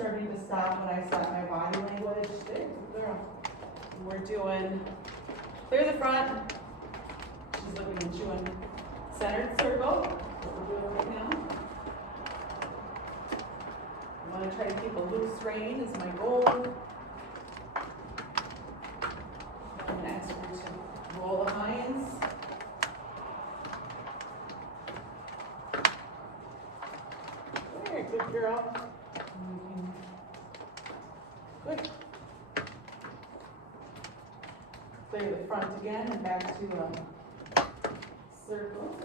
starting to stop when I stop my body language. There, girl. We're doing clear the front. She's looking and chewing centered circle. That's what we're doing right now. I want to try to keep a loose rein is my goal. I'm going to ask her to roll the hinds. Very good girl. Good. Clear the front again and back to a circle.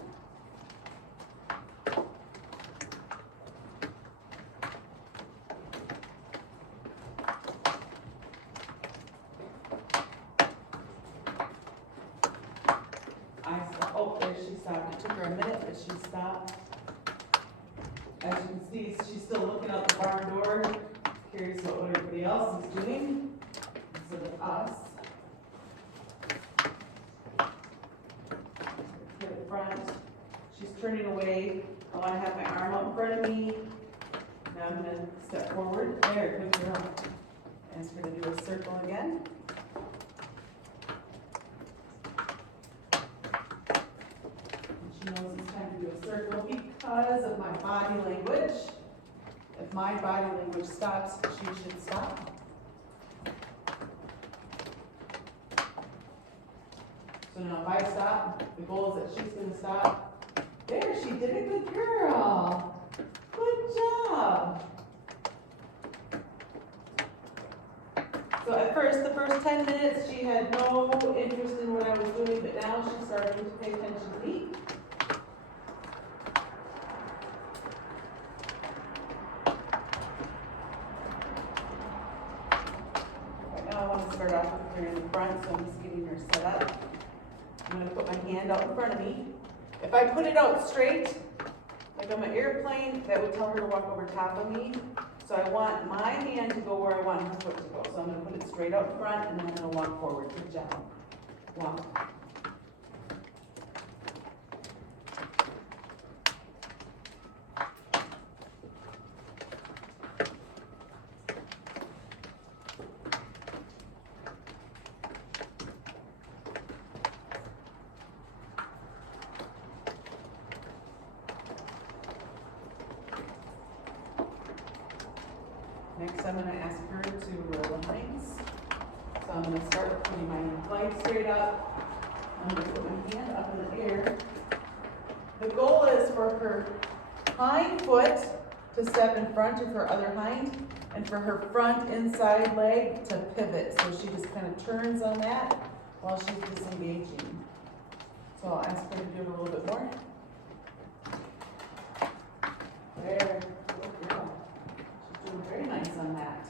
Oh, there she stopped. It took her a minute, but she stopped. As you can see, she's still looking out the barn door, curious what everybody else is doing instead of us. To the front. She's turning away. I want to have my arm out in front of me. Now I'm going to step forward. There, good girl. And we're going to do a circle again. She knows it's time to do a circle because of my body language. If my body language stops, she should stop. So now if I stop, the goal is that she's going to stop. There, she did it, good girl. Good job. So at first, the first 10 minutes, she had no interest in what I was doing, but now she's starting to pay attention to me. I want to start off with clearing the front, so I'm just getting her set up. I'm going to put my hand out in front of me. If I put it out straight, like I'm an airplane, that would tell her to walk over top of me. So I want my hand to go where I want her foot to go. So I'm going to put it straight out in front, and then I'm going to walk forward. Good job. Walk. Next, I'm going to ask her to roll the hinds. So I'm going to start with putting my leg straight up. I'm going to put my hand up in the air. The goal is for her hind foot to step in front of her other hind, and for her front inside leg to pivot. So she just kind of turns on that while she's disengaging. So I'll ask her to do it a little bit more. There. Good girl. She's doing very nice on that.